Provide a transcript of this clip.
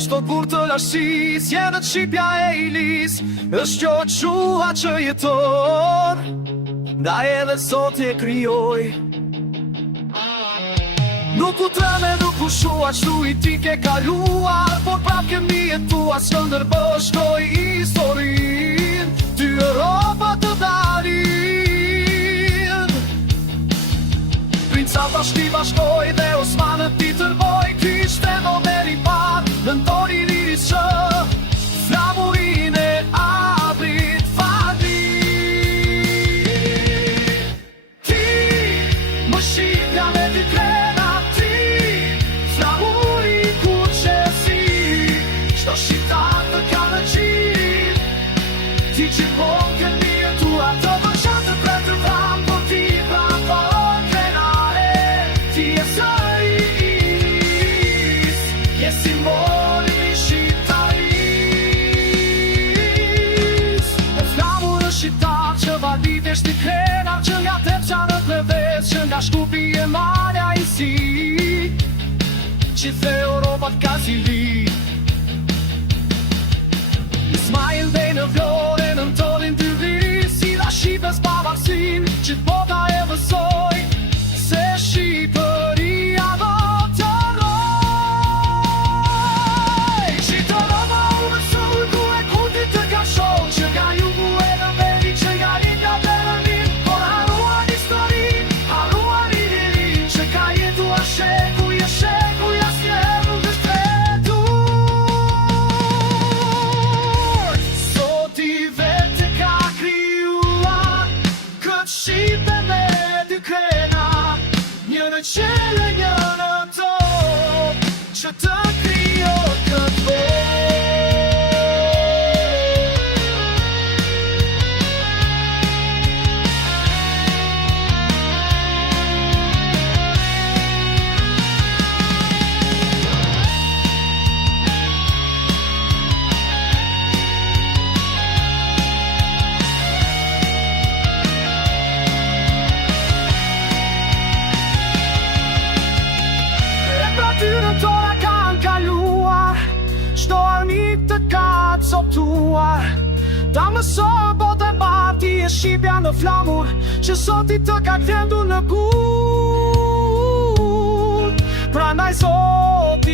është o kur të lashtis, jenë të shqipja e ilis, është kjo qua që jeton, nda edhe sot e kryoj. Nuk u treme, nuk u shua, qëtu i ti ke kaluar, por prap kemi jetua, së ndërbësh koj historin, ty Europa të darin. Princa bashki bashkoj dhe Osmanët ti tërboj, ky ishte modeli par, në ntori liris që flamurin e abrit fali. Ti, më shqipja me ti krena, ti, flamuri kur që si, qdo shqiptar të ka në qim, ti që bon këmi e tua të vëshat të pretër vram, por ti vram për krenare, ti e sëris, je simboli i shqiptaris. E flamur është shqiptar që valitesh t'i krenar, që nga tepçanët në ves, që nga Shkupi e Malja i si, që the Europat ka zili. Ismail dhe në Vlore, në Torin të viri, si la Shqipës pavarësin, që t'bota e vësoj, se Shqipëria do të roj. Që të Roma u mësuj, ku e kuti të ka show, që nga jugu e në veri, që nga rinja dhe në min, por haruan historin, haruan i lirin, që ka jetua shekuj e shekuj, as njerë në shtetur. Sot i vetë ka kryuar, këtë Shqipe me dy krena, një në qele, një në top, që të kryo këtë botë. Tyrën tora kanë kaluar, qdo armik të ka të soptuar, ta mëso botë e bati e Shqipja në flamur, që sot i të ka klendu në gur. Pra ndaj sot